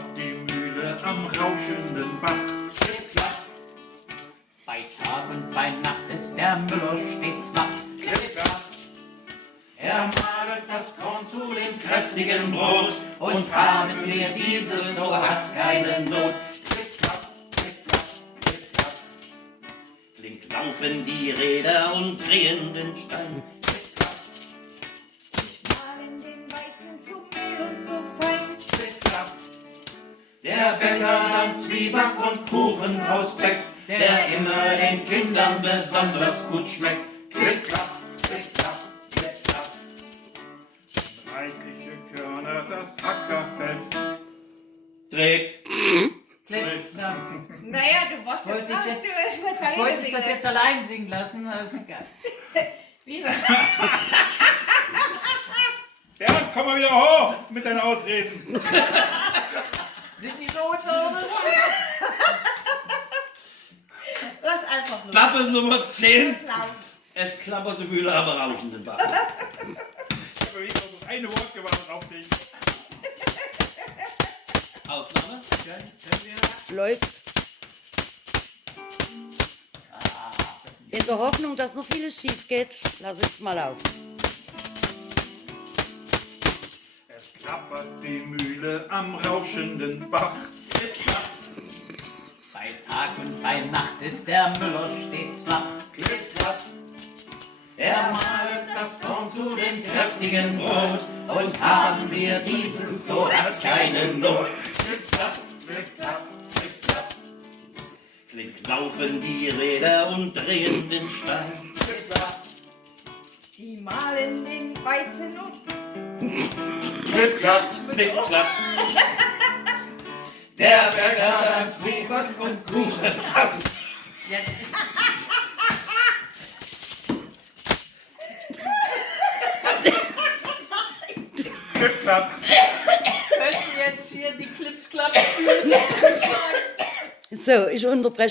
klappert die Mühle am rauschenden Bach. Klipp, klapp. Bei Tag und bei Nacht ist der Müller stets wach. Klipp, klapp. Er mahlet das Korn zu dem kräftigen Brot, und haben wir dieses, so hat's keine Not. Klipp, klapp, klipp, klapp, klipp, klapp. Klingt laufen die Räder und drehen den Stein. Klipp, klapp, Mahlen den Weizen zu Mehl und zu fein. klipp, klapp. Der Bäcker dann Zwieback und Kuchen draus bäckt, der immer den Kindern besonders gut schmeckt. Klipp, klapp, klipp, klapp, klipp, klapp. Reichliche Körner das Ackerfeld. Trägt. Klick, klapp. Naja, du warst Wollte jetzt ich ach, jetzt- du hast mal Wollte ich das jetzt allein singen lassen? Also egal. Wie? Bernd, komm mal wieder hoch mit deinen Ausreden. Sind die so oder? Lass einfach los. Klappe Nummer 10. Lass laufen. Es klappert die Mühle am rauschenden Bach. Ich habe wieder auf das eine Wort gewartet auf dich. Aufnahme? Können wir? Läuft. In der Hoffnung, dass noch vieles schief geht, lasse ich es mal auf. Es klappert die Mühle am rauschenden Bach. Klipp, klapp, Bei Tag und bei Nacht ist der Müller stets wach. klipp, klapp. Er mahlt das Korn zu dem kräftigen Brot, und haben wir dieses, so hat's keine Not. Klipp, klapp, klipp, klapp, klipp, klapp. Flink laufen die Räder und drehen den Stein. Klipp, klapp, Die mahlen den Weizen und klipp, klapp. Klick, klack. Der Bäcker dann Zwieback und Kuchen draus. Klipp, klapp. Können jetzt hier die Clips klappen? So, ich unterbreche